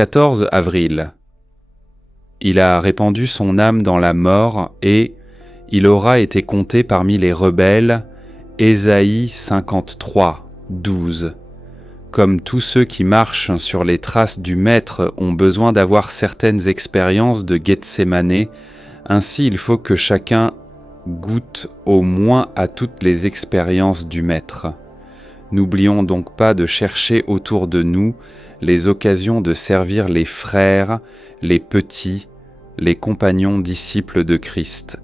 14 avril. Il a répandu son âme dans la mort et il aura été compté parmi les rebelles. Ésaïe 53, 12. Comme tous ceux qui marchent sur les traces du Maître ont besoin d'avoir certaines expériences de Gethsémané, ainsi il faut que chacun goûte au moins à toutes les expériences du Maître. N'oublions donc pas de chercher autour de nous les occasions de servir les frères, les petits, les compagnons disciples de Christ.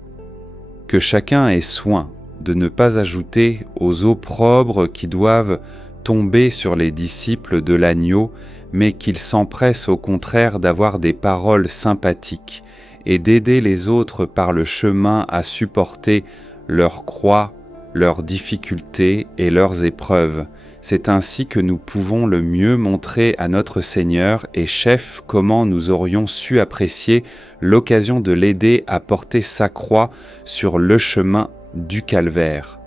Que chacun ait soin de ne pas ajouter aux opprobres qui doivent tomber sur les disciples de l'agneau, mais qu'il s'empresse au contraire d'avoir des paroles sympathiques et d'aider les autres par le chemin à supporter leurs croix, leurs difficultés et leurs épreuves. C'est ainsi que nous pouvons le mieux montrer à notre Seigneur et Chef comment nous aurions su apprécier l'occasion de l'aider à porter sa croix sur le chemin du calvaire.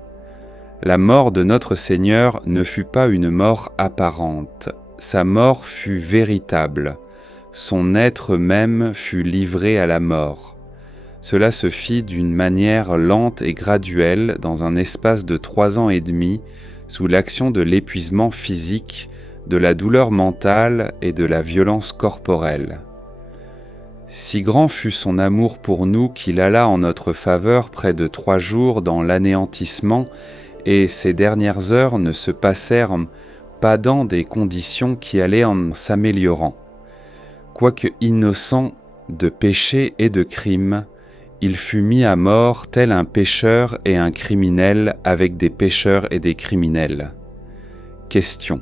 La mort de notre Seigneur ne fut pas une mort apparente, sa mort fut véritable, son être même fut livré à la mort. Cela se fit d'une manière lente et graduelle dans un espace de 3 ans et demi, sous l'action de l'épuisement physique, de la douleur mentale et de la violence corporelle. Si grand fut son amour pour nous qu'il alla en notre faveur près de 3 jours dans l'anéantissement, et ces dernières heures ne se passèrent pas dans des conditions qui allaient en s'améliorant. Quoique innocent de péché et de crime, il fut mis à mort tel un pécheur et un criminel avec des pécheurs et des criminels. Question.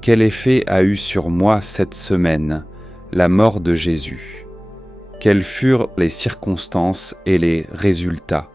Quel effet a eu sur moi cette semaine la mort de Jésus? Quelles furent les circonstances et les résultats?